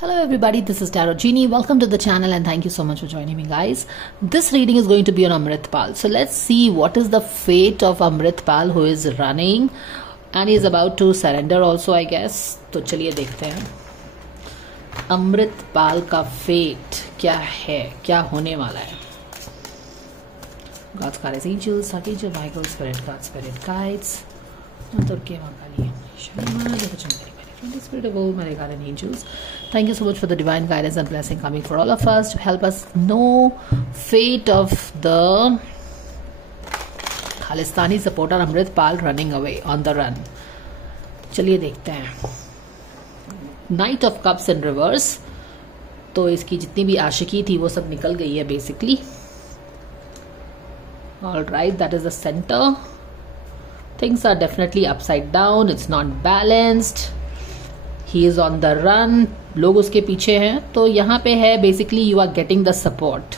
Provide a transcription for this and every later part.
Hello everybody, this is Tarot Genie. Welcome to the channel and thank you so much for joining me, guys. This reading is going to be on Amritpal. So let's see what is the fate of Amritpal who is running and he is about to surrender also, I guess. तो चलिए देखते हैं अमृतपाल का fate क्या है, क्या होने वाला है. God's guidance angels, archangel Michael, spirit guides, spirit guides. Durga Kali, Shri the spirit of all my guardian angels. Thank you so much for the divine guidance and blessing coming for all of us to help us know fate of the Khalistani supporter Amritpal running away on the run. चलिए देखते हैं. Knight of Cups in reverse. तो इसकी जितनी भी आशिकी थी वो सब निकल गई है basically. All right, that is the center. Things are definitely upside down. It's not balanced. He is on the run. लोग उसके पीछे हैं. तो यहाँ पे है basically you are getting the support.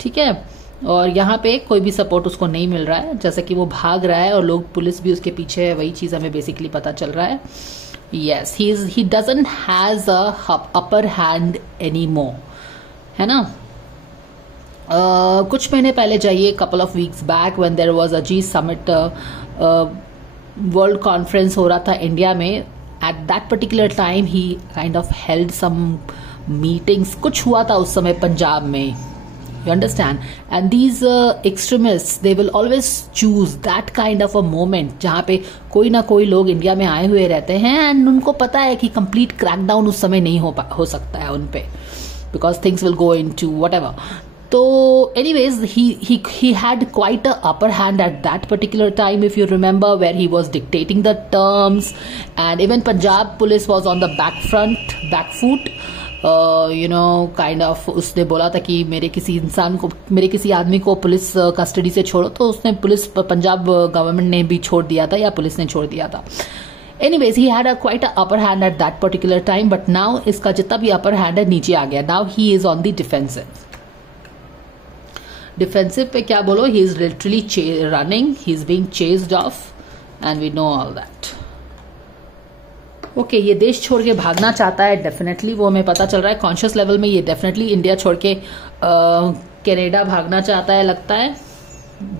ठीक है. और यहाँ पे कोई भी सपोर्ट उसको नहीं मिल रहा है, जैसे कि वो भाग रहा है और लोग पुलिस भी उसके पीछे है. वही चीज हमें बेसिकली पता चल रहा है. Yes, he doesn't has a upper hand anymore. है ना. कुछ महीने पहले जाइए, couple of weeks back when there was a G Summit world conference हो रहा था इंडिया में. At that particular time he kind of held some meetings. कुछ हुआ था उस समय पंजाब में. You understand? And these extremists, they will always choose that kind of a moment जहाँ पे कोई ना कोई लोग इंडिया में आए हुए रहते हैं and उनको पता है कि complete crackdown उस समय नहीं हो सकता है उन पे, because things will go into whatever. So anyways, he had quite a upper hand at that particular time, if you remember, where he was dictating the terms, and even Punjab police was on the back foot. Kind of उसने बोला था कि मेरे किसी आदमी को police custody से छोड़ो, तो उसने पुलिस पंजाब गवर्नमेंट ने भी छोड़ दिया था या पुलिस ने छोड़ दिया था. Anyways, he had quite a upper hand at that particular time, but now इसका जितना भी upper hand है नीचे आ गया. Now he is on the defensive. Defensive पे क्या बोलो, he is literally running, he is being chased off and we know all that. Okay, ये देश छोड़ के भागना चाहता है डेफिनेटली, वो हमें पता चल रहा है. कॉन्शियस लेवल में ये डेफिनेटली इंडिया छोड़ के कनाडा भागना चाहता है लगता है.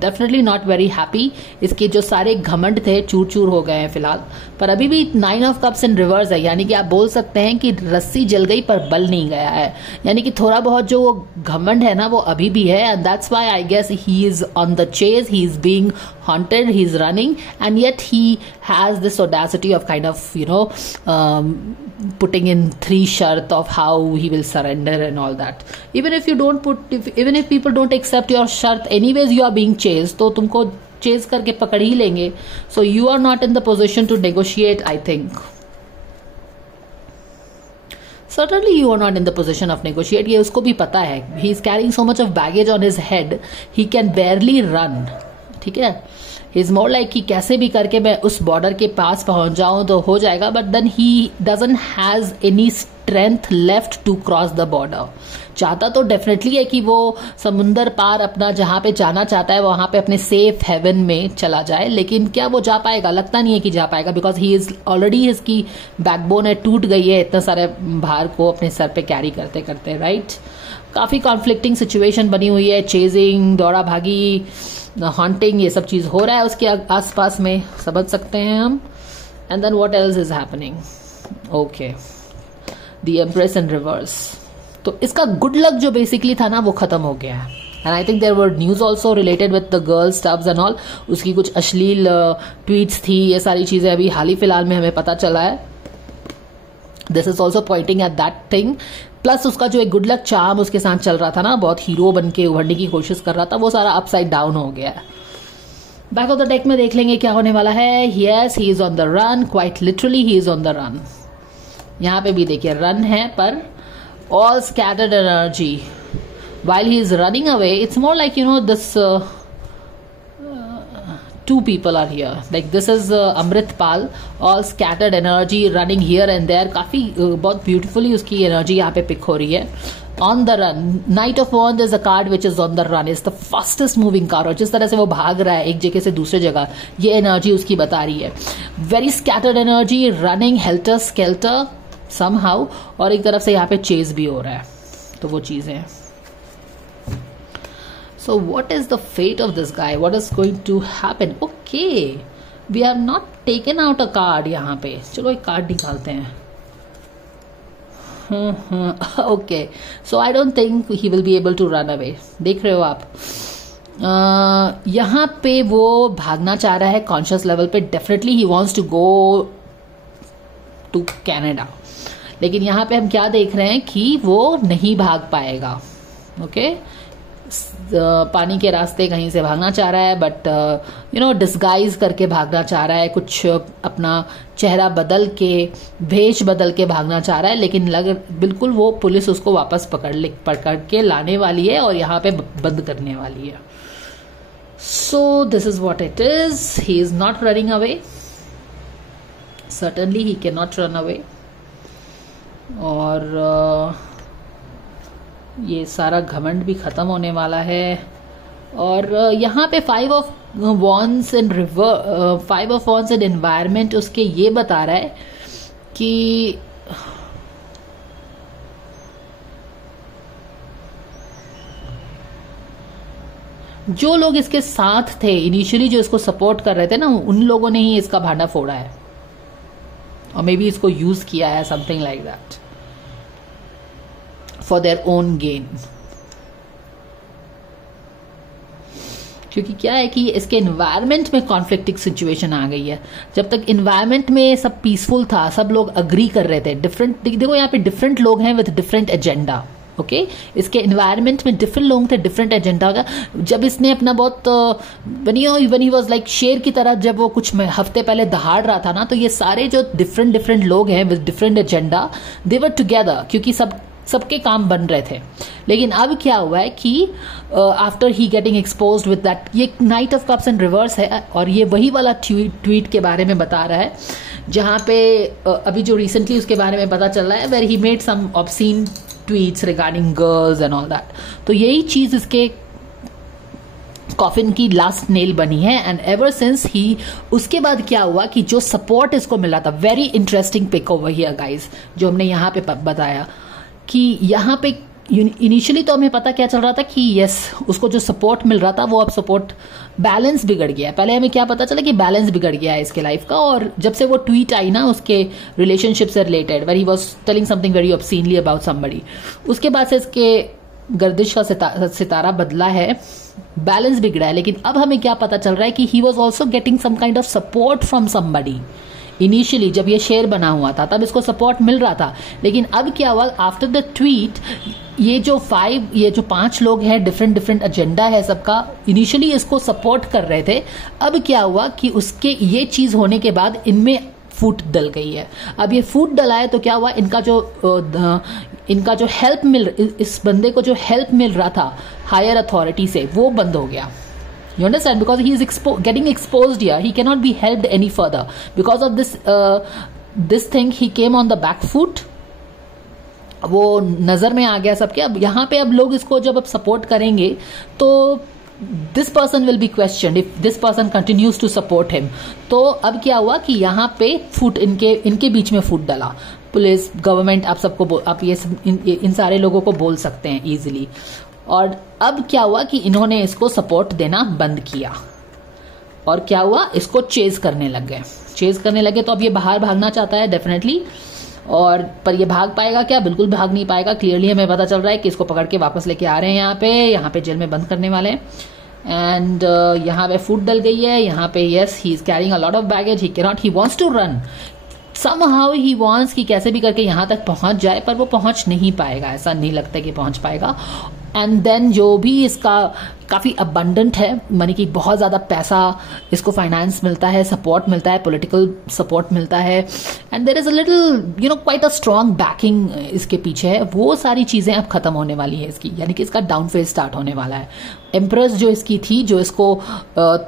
Definitely not very happy. इसके जो सारे घमंड थे चूर चूर हो गए हैं फिलहाल, पर अभी भी 9 ऑफ कप्स इन रिवर्स है, यानी कि आप बोल सकते हैं कि रस्सी जल गई पर बल नहीं गया है. यानी कि थोड़ा बहुत जो वो घमंड है ना वो अभी भी है. And that's why I guess he is on the chase, he is being haunted, he is running, and yet he has this audacity of kind of putting in 3 shart of how he will surrender and all that. Even if you don't even if people don't accept your shart, anyways you are being chased, तो तुमको chase करके पकड़ ही लेंगे. So you are not in the position to negotiate, I think. Certainly you are not in the position of negotiate. ये उसको भी पता है. He is carrying so much of baggage on his head, he can barely run. ठीक है. He's more like कि कैसे भी करके मैं उस बॉर्डर के पास पहुंच जाऊं तो हो जाएगा, but then he doesn't has any strength left to cross the border. चाहता तो डेफिनेटली है कि वो समुंदर पार अपना जहां पे जाना चाहता है वहां पे अपने सेफ हेवन में चला जाए, लेकिन क्या वो जा पाएगा? लगता नहीं है कि जा पाएगा, बिकॉज ही इज ऑलरेडी इसकी बैकबोन है टूट गई है इतने सारे भार को अपने सर पे कैरी करते करते. राइट. काफी कॉन्फ्लिक्टिंग सिचुएशन बनी हुई है. चेजिंग, दौड़ा भागी, हॉन्टिंग, ये सब चीज हो रहा है उसके आसपास में, समझ सकते हैं हम. And then what else is happening? Okay, the empress in reverse. तो इसका गुड लक जो बेसिकली था ना वो खत्म हो गया है. And I think there were news also related with the girl stubs and all. उसकी कुछ अश्लील ट्वीट्स थी, ये सारी चीजें अभी हाल ही फिलहाल में हमें पता चला है. This is also Poynting at that thing. Plus उसका जो एक गुड लक चार्म उसके साथ चल रहा था ना, बहुत हीरो बन के उभरने की कोशिश कर रहा था, वो सारा अपसाइड डाउन हो गया. बैक ऑफ द डेक में देख लेंगे क्या होने वाला है. Yes, he is on the run, quite literally he is on the run. यहाँ पे भी देखिए रन है, पर all scattered energy while he is running away. It's more like this 2 people are here. Like this is Amritpal, all scattered energy running here and there. काफी बहुत beautifully उसकी energy यहाँ पे pick हो रही है. On the run, Knight of Wands is a card which is on the run. It's the fastest moving card. और जिस तरह से वो भाग रहा है एक जगह से दूसरे जगह, ये energy उसकी बता रही है. Very scattered energy, running helter skelter. somehow, और एक तरफ से यहाँ पे चेज भी हो रहा है, तो वो चीजें हैं. So what is the fate of this guy? What is going to happen? Okay, we have not taken out a card यहाँ पे. चलो एक कार्ड निकालते हैं. Okay, so I don't think he will be able to run away. देख रहे हो आप, यहाँ पे वो भागना चाह रहा है कॉन्शियस लेवल पे. Definitely he wants to go to Canada, लेकिन यहाँ पे हम क्या देख रहे हैं कि वो नहीं भाग पाएगा. ओके, पानी के रास्ते कहीं से भागना चाह रहा है, बट यू नो डिस्गाइज करके भागना चाह रहा है, कुछ अपना चेहरा बदल के, भेष बदल के भागना चाह रहा है, लेकिन बिल्कुल वो पुलिस उसको वापस पकड़ के लाने वाली है और यहाँ पे बंद करने वाली है. So this is what it is. He is not running away, certainly he can not run away. और ये सारा घमंड भी खत्म होने वाला है. और यहाँ पे 5 of wands in river, 5 of wands in environment उसके ये बता रहा है कि जो लोग इसके साथ थे इनिशियली, जो इसको सपोर्ट कर रहे थे ना, उन लोगों ने ही इसका भांडा फोड़ा है, और मे बी इसको यूज किया है, something like that, for their own gain. क्योंकि क्या है कि इसके एनवायरमेंट में कॉन्फ्लिक्टिंग सिचुएशन आ गई है. जब तक एनवायरमेंट में सब पीसफुल था, सब लोग अग्री कर रहे थे, डिफरेंट, देखो यहाँ पे डिफरेंट लोग हैं विद डिफरेंट एजेंडा. ओके, इसके एनवायरमेंट में डिफरेंट लोग थे, डिफरेंट एजेंडा होगा. जब इसने अपना बहुत when he was like शेर की तरह, जब वो कुछ हफ्ते पहले दहाड़ रहा था ना, तो ये सारे जो डिफरेंट लोग हैं with different agenda, they were together, क्योंकि सबके काम बन रहे थे. लेकिन अब क्या हुआ है कि after he getting exposed with that, ये Knight of Cups in reverse है, और ये वही वाला ट्वीट के बारे में बता रहा है जहां पे अभी जो रिसेंटली उसके बारे में पता चल रहा है, where he made some obscene tweets regarding girls and all that. तो यही चीज इसके कॉफिन की लास्ट नेल बनी है. एंड एवर सिंस ही, उसके बाद क्या हुआ कि जो सपोर्ट इसको मिला था, very interesting pic over here guys, जो हमने यहाँ पे बताया कि यहाँ पे इनिशियली तो हमें पता क्या चल रहा था कि यस, उसको जो सपोर्ट मिल रहा था वो अब सपोर्ट बैलेंस बिगड़ गया है. पहले हमें क्या पता चला कि बैलेंस बिगड़ गया है इसके लाइफ का, और जब से वो ट्वीट आई ना उसके रिलेशनशिप से related, where he was telling something very obscenely about somebody, उसके बाद से इसके गर्दिश का सितारा बदला है, बैलेंस बिगड़ा है. लेकिन अब हमें क्या पता चल रहा है कि he was also getting some kind of support from somebody. Initially जब ये शेयर बना हुआ था तब इसको सपोर्ट मिल रहा था, लेकिन अब क्या हुआ आफ्टर द ट्वीट, ये जो 5 लोग हैं, डिफरेंट एजेंडा है सबका, इनिशियली इसको सपोर्ट कर रहे थे. अब क्या हुआ कि उसके ये चीज होने के बाद इनमें फूट डल गई है. अब ये फूट डला है तो क्या हुआ, इनका जो हेल्प इस बंदे को जो हेल्प मिल रहा था हायर अथॉरिटी से, वो बंद हो गया. You understand? Because he is getting exposed here. He cannot be helped any further. Because of this thing, he came on the back foot. वो नजर में आ गया सबके. अब यहाँ पे अब लोग इसको जब अब सपोर्ट करेंगे तो this person will be questioned if this person continues to support him. तो अब क्या हुआ कि यहाँ पे फूट इनके बीच में फूट डाला. पुलिस, गवर्नमेंट, आप सबको, आप ये इन सारे लोगों को बोल सकते हैं इजीली. और अब क्या हुआ कि इन्होंने इसको सपोर्ट देना बंद किया, और क्या हुआ, इसको चेज करने लगे. तो अब ये बाहर भागना चाहता है डेफिनेटली, और पर ये भाग पाएगा क्या? बिल्कुल भाग नहीं पाएगा. क्लियरली हमें पता चल रहा है कि इसको पकड़ के वापस लेके आ रहे हैं, यहाँ पे जेल में बंद करने वाले हैं. एंड यहाँ पे फूट डल गई है. यहाँ पे yes, he is carrying a lot of baggage. He wants to run, somehow he wants कि कैसे भी करके यहाँ तक पहुंच जाए, पर वो पहुंच नहीं पाएगा. ऐसा नहीं लगता कि पहुंच पाएगा. एंड देन जो भी इसका काफी अबंडेंट है, मानी कि बहुत ज्यादा पैसा इसको फाइनेंस मिलता है, सपोर्ट मिलता है, पॉलिटिकल सपोर्ट मिलता है, and there is a little quite a strong backing इसके पीछे है. वो सारी चीजें अब खत्म होने वाली है इसकी, यानी कि इसका डाउन फेज स्टार्ट होने वाला है. एम्प्रेस जो इसकी थी, जो इसको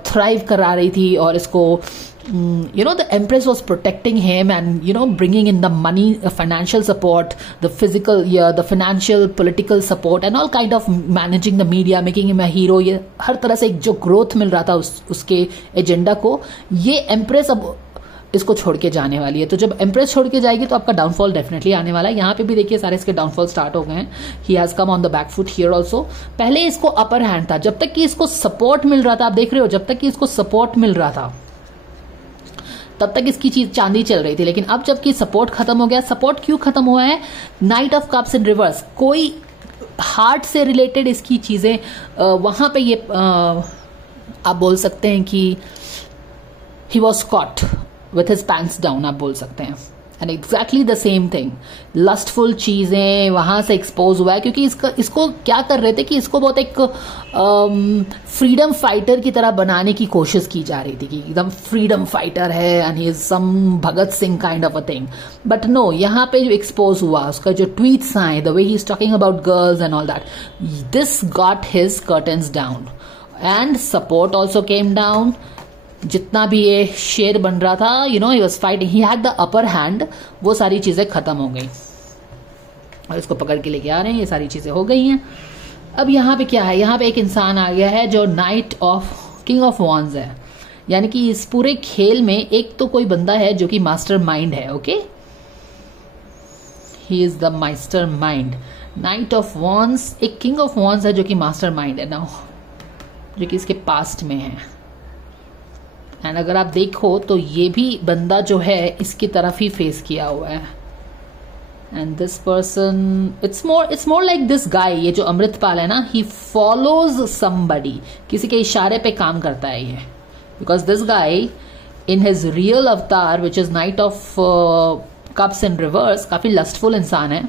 थ्राइव करा रही थी, और इसको the Empress was protecting him and, bringing in the money, financial support, the physical, the financial, political support and all kind of managing the media, making him a hero. ये हर तरह से एक जो ग्रोथ मिल रहा था उसके एजेंडा को, ये Empress अब इसको छोड़ के जाने वाली है। तो जब एम्प्रेस छोड़ के जाएगी तो आपका डाउनफॉल डेफिनेटली आने वाला है। यहाँ पे भी देखिए सारे इसके डाउनफॉल स्टार्ट हो गए हैं। He has come on the back foot here also. पहले इसको अपर हैंड था, जब तक कि इसको सपोर्ट मिल रहा था, आप देख रहे हो, जब तक कि इसको सपोर्ट मिल रहा था तब तक इसकी चीज चांदी चल रही थी। लेकिन अब जबकि सपोर्ट खत्म हो गया, सपोर्ट क्यों खत्म हुआ है? Night of Cups in reverse, कोई हार्ट से रिलेटेड इसकी चीजें वहां पे ये आप बोल सकते हैं कि he was caught with his pants down, आप बोल सकते हैं। And exactly the same thing, lustful चीजें वहां से एक्सपोज हुआ है, क्योंकि इसको क्या कर रहे थे कि इसको बहुत एक फ्रीडम फाइटर की तरह बनाने की कोशिश की जा रही थी कि एकदम फ्रीडम फाइटर है and he is some Bhagat Singh kind of a thing. But no, यहाँ पे जो एक्सपोज हुआ, उसका जो ट्वीट्स आए, the way he is talking about girls and all that, this got his curtains down and support also came down. जितना भी ये शेर बन रहा था, you know, he was fighting, he had the upper hand, वो सारी चीजें खत्म हो गई और इसको पकड़ के लेके आ रहे हैं। ये सारी चीजें हो गई हैं। अब यहाँ पे क्या है? यहाँ पे एक इंसान आ गया है जो night of king of wands है, यानी कि इस पूरे खेल में एक तो कोई बंदा है जो कि मास्टर माइंड है। Okay, he is the master mind. Night of wands एक किंग ऑफ वॉन्स है जो कि मास्टर माइंड है ना, जो कि इसके पास्ट में है। एंड अगर आप देखो तो ये भी बंदा जो है इसकी तरफ ही फेस किया हुआ है। And this person, it's more like this guy, ये जो अमृतपाल है ना, ही फॉलोज समबडी, किसी के इशारे पे काम करता है ये। Because this guy in his real avatar which is Knight of Cups in reverse, काफी लस्टफुल इंसान है।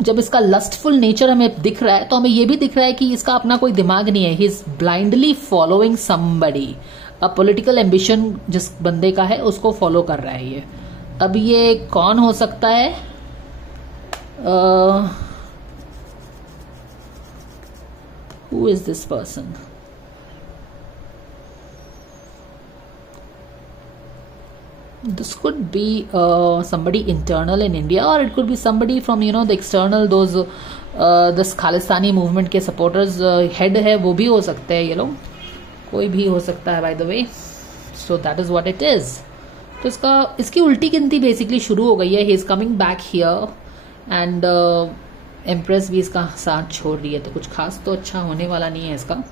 जब इसका लस्टफुल नेचर हमें दिख रहा है तो हमें यह भी दिख रहा है कि इसका अपना कोई दिमाग नहीं है। He is blindly following somebody, a political ambition जिस बंदे का है उसको फॉलो कर रहा है ये। अब ये कौन हो सकता है? Who is this person? This could be somebody internal in India, or it could be somebody from, you know, the external, those this Khalistani movement के supporters, head है, वो भी हो सकते हैं ये लोग, कोई भी हो सकता है by the way. So that is what it is. तो इसकी उल्टी गिनती बेसिकली शुरू हो गई है। He is coming back here and Empress भी इसका साथ छोड़ रही है, तो कुछ खास तो अच्छा होने वाला नहीं है इसका।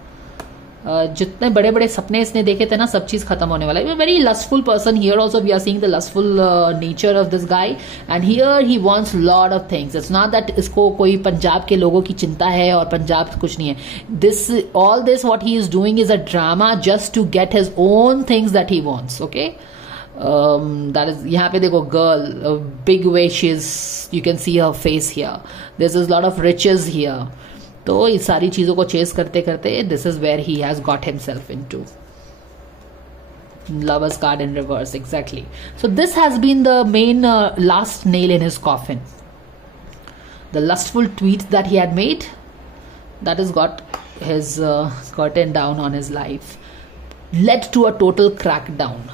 जितने बड़े बड़े सपने इसने देखे थे ना, सब चीज खत्म होने वाला है। Very lustful person here also, we are seeing the lustful nature of this guy and here he wants lot of things. It's not that इसको कोई पंजाब के लोगों की चिंता है और पंजाब कुछ नहीं है। This all this what he is doing is a drama just to get his own things that he wants. Okay, that is, यहाँ पे देखो girl, big wishes, you can see her face here, this is lot of riches here। तो इस सारी चीजों को chase करते करते this is where he has got himself into lovers card in reverse. Exactly, so this has been the main last nail in his coffin. The lustful tweets that he had made, that is got his curtain down on his life, led to a total crackdown,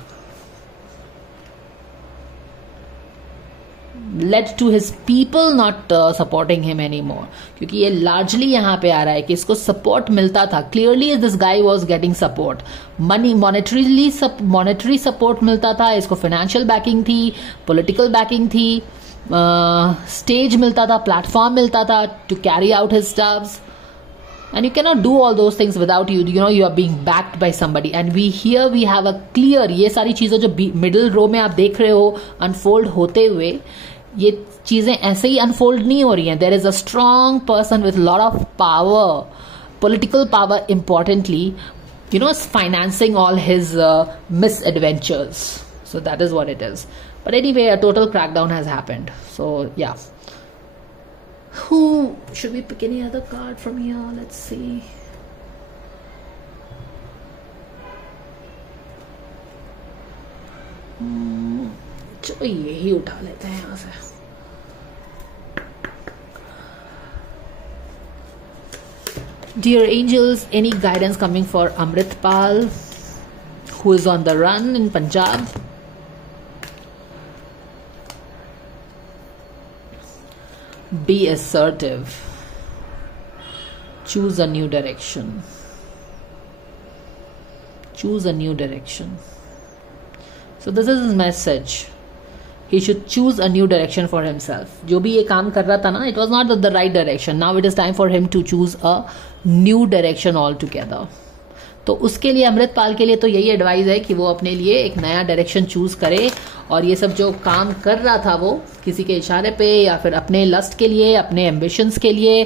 led to his people not supporting him anymore। क्योंकि ये largely यहाँ पे आ रहा है कि इसको support मिलता था। Clearly this guy was getting support, money, monetary support मिलता था इसको, financial backing थी, political backing थी, stage मिलता था, platform मिलता था to carry out his stuffs। And you cannot do all those things without you know, you are being backed by somebody। And we have a clear, ये सारी चीजें जो middle row में आप देख रहे हो unfold होते हुए, ये चीजें ऐसे ही अनफोल्ड नहीं हो रही हैं। There is a strong person with lot of power, political power importantly, you know, financing all his misadventures. So that is what it is. But anyway, a total crackdown has happened. So yeah, who should we pick? Any other card from here? Let's see. चलो यही उठा लेते हैं यहां से। Dear angels, any guidance coming for Amritpal, who is on the run in Punjab? Be assertive. Choose a new direction. choose a new direction. So this is his message. He should choose a new direction for himself. जो भी ये काम कर रहा था ना, it was not the right direction. Now it is time for him to choose a new direction altogether. तो उसके लिए, अमृतपाल के लिए तो यही एडवाइस है कि वो अपने लिए एक नया डायरेक्शन चूज करे, और ये सब जो काम कर रहा था वो किसी के इशारे पे या फिर अपने लस्ट के लिए, अपने एम्बिशंस के लिए,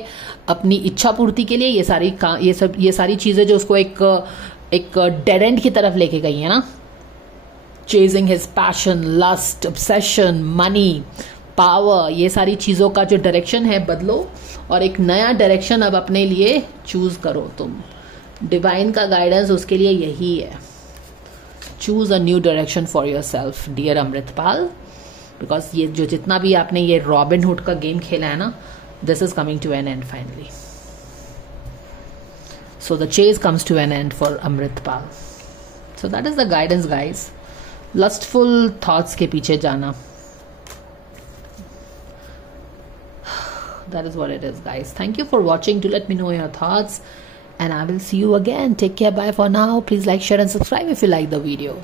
अपनी इच्छा पूर्ति के लिए, ये सारी चीजें जो उसको एक डेड एंड की तरफ लेके गई है ना, chasing his passion, lust, obsession, money, power, ये सारी चीजों का जो डायरेक्शन है बदलो और एक नया डायरेक्शन अब अपने लिए चूज करो तुम. डिवाइन का गाइडेंस उसके लिए यही है. Choose a new direction for your self dear Amritpal, because ये जो जितना भी आपने ये रॉबिन हुड का गेम खेला है ना, this is coming to an end finally. So the chase comes to an end for Amritpal. So that is the guidance guys. Lustful thoughts के पीछे जाना, that is what it is, guys. Thank you for watching. Do let me know your thoughts, and I will see you again. Take care. Bye for now. Please like, share and subscribe if you like the video.